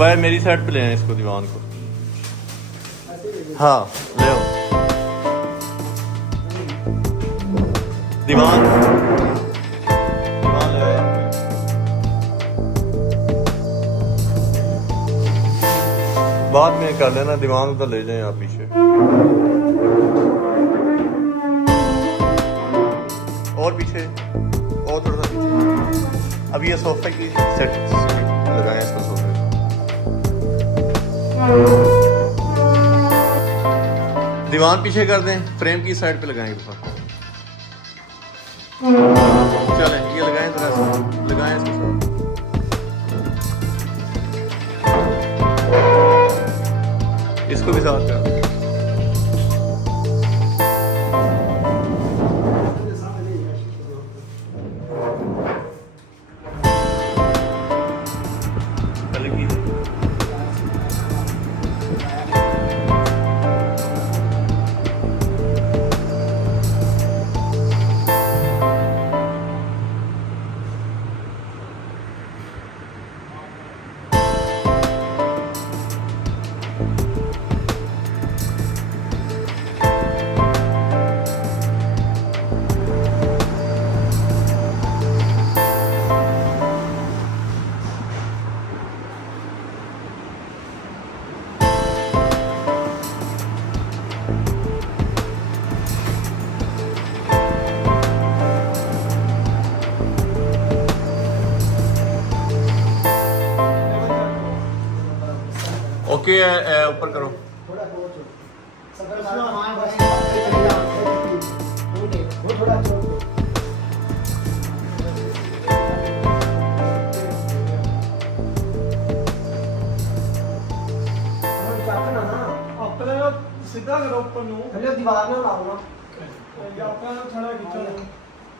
भाई मेरी साइड पे ले आए इसको, दीवान को। हाँ ले आओ दीवान, दीवान ले आओ। बाद में कर लेना, दीवान तो ले जाए आप पीछे। और पीछे, और थोड़ा सा पीछे। अब ये सोफे की सेट लगाएं इसको सोफे। दीवान पीछे कर दें, फ्रेम की साइड पे लगाएं ऊपर। चलें ये लगाएं, थोड़ा सा लगाएं इसको। इसको भी साथ कर। ओके ऊपर करो। सीधा करो ऊपर नु, दीवार ना लाओ ना, या अपना थोड़ा खींचो।